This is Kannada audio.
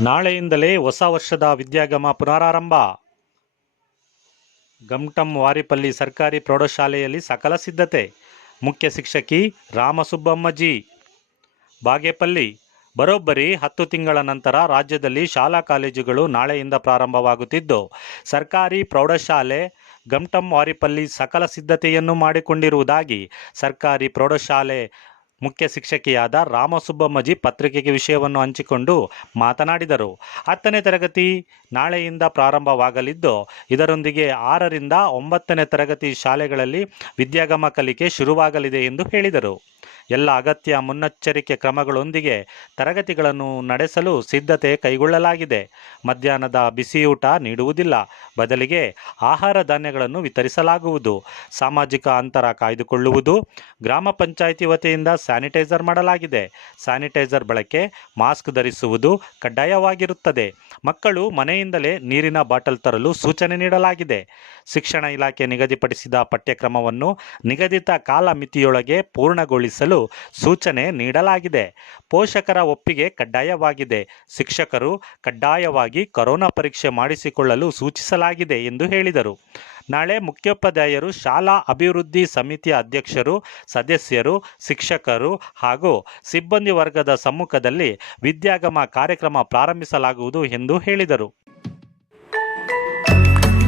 ನಾಳೆಯಿಂದಲೇ ಹೊಸ ವರ್ಷದ ವಿದ್ಯಾಗಮ ಪುನರಾರಂಭ. ಗಮ್ಟಂ ವಾರಿಪಲ್ಲಿ ಸರ್ಕಾರಿ ಪ್ರೌಢಶಾಲೆಯಲ್ಲಿ ಸಕಲ ಸಿದ್ಧತೆ. ಮುಖ್ಯ ಶಿಕ್ಷಕಿ ರಾಮಸುಬ್ಬಮ್ಮಜಿ. ಬಾಗೇಪಲ್ಲಿ ಬರೋಬ್ಬರಿ ಹತ್ತು ತಿಂಗಳ ನಂತರ ರಾಜ್ಯದಲ್ಲಿ ಶಾಲಾ ಕಾಲೇಜುಗಳು ನಾಳೆಯಿಂದ ಪ್ರಾರಂಭವಾಗುತ್ತಿದ್ದು, ಸರ್ಕಾರಿ ಪ್ರೌಢಶಾಲೆ ಗಮ್ಟಂ ವಾರಿಪಲ್ಲಿ ಸಕಲ ಸಿದ್ಧತೆಯನ್ನು ಮಾಡಿಕೊಂಡಿರುವುದಾಗಿ ಸರ್ಕಾರಿ ಪ್ರೌಢಶಾಲೆ ಮುಖ್ಯ ಶಿಕ್ಷಕಿಯಾದ ರಾಮಸುಬ್ಬಮ್ಮಜಿ ಪತ್ರಿಕೆಗೆ ವಿಷಯವನ್ನು ಹಂಚಿಕೊಂಡು ಮಾತನಾಡಿದರು. ಹತ್ತನೇ ತರಗತಿ ನಾಳೆಯಿಂದ ಪ್ರಾರಂಭವಾಗಲಿದ್ದು, ಇದರೊಂದಿಗೆ ಆರರಿಂದ ಒಂಬತ್ತನೇ ತರಗತಿ ಶಾಲೆಗಳಲ್ಲಿ ವಿದ್ಯಾಗಮ ಕಲಿಕೆ ಶುರುವಾಗಲಿದೆ ಎಂದು ಹೇಳಿದರು. ಎಲ್ಲ ಅಗತ್ಯ ಮುನ್ನೆಚ್ಚರಿಕೆ ಕ್ರಮಗಳೊಂದಿಗೆ ತರಗತಿಗಳನ್ನು ನಡೆಸಲು ಸಿದ್ಧತೆ ಕೈಗೊಳ್ಳಲಾಗಿದೆ. ಮಧ್ಯಾಹ್ನದ ಬಿಸಿಯೂಟ ನೀಡುವುದಿಲ್ಲ. ಬದಲಿಗೆ ಆಹಾರ ಧಾನ್ಯಗಳನ್ನು ವಿತರಿಸಲಾಗುವುದು. ಸಾಮಾಜಿಕ ಅಂತರ ಕಾಯ್ದುಕೊಳ್ಳುವುದು ಗ್ರಾಮ ಪಂಚಾಯಿತಿ ವತಿಯಿಂದ ಸ್ಯಾನಿಟೈಸರ್ ಮಾಡಲಾಗಿದೆ. ಸ್ಯಾನಿಟೈಸರ್ ಬಳಕೆ ಮಾಸ್ಕ್ ಧರಿಸುವುದು ಕಡ್ಡಾಯವಾಗಿರುತ್ತದೆ. ಮಕ್ಕಳು ಮನೆಯಿಂದಲೇ ನೀರಿನ ಬಾಟಲ್ ತರಲು ಸೂಚನೆ ನೀಡಲಾಗಿದೆ. ಶಿಕ್ಷಣ ಇಲಾಖೆ ನಿಗದಿಪಡಿಸಿದ ಪಠ್ಯಕ್ರಮವನ್ನು ನಿಗದಿತ ಕಾಲಮಿತಿಯೊಳಗೆ ಪೂರ್ಣಗೊಳಿಸಲು ಸೂಚನೆ ನೀಡಲಾಗಿದೆ. ಪೋಷಕರ ಒಪ್ಪಿಗೆ ಕಡ್ಡಾಯವಾಗಿದೆ. ಶಿಕ್ಷಕರು ಕಡ್ಡಾಯವಾಗಿ ಕೊರೋನಾ ಪರೀಕ್ಷೆ ಮಾಡಿಸಿಕೊಳ್ಳಲು ಸೂಚಿಸಲಾಗಿದೆ ಎಂದು ಹೇಳಿದರು. ನಾಳೆ ಮುಖ್ಯೋಪಾಧ್ಯಾಯರು ಶಾಲಾ ಅಭಿವೃದ್ಧಿ ಸಮಿತಿಯ ಅಧ್ಯಕ್ಷರು, ಸದಸ್ಯರು, ಶಿಕ್ಷಕರು ಹಾಗೂ ಸಿಬ್ಬಂದಿ ವರ್ಗದ ಸಮ್ಮುಖದಲ್ಲಿ ವಿದ್ಯಾಗಮ ಕಾರ್ಯಕ್ರಮ ಪ್ರಾರಂಭಿಸಲಾಗುವುದು ಎಂದು ಹೇಳಿದರು.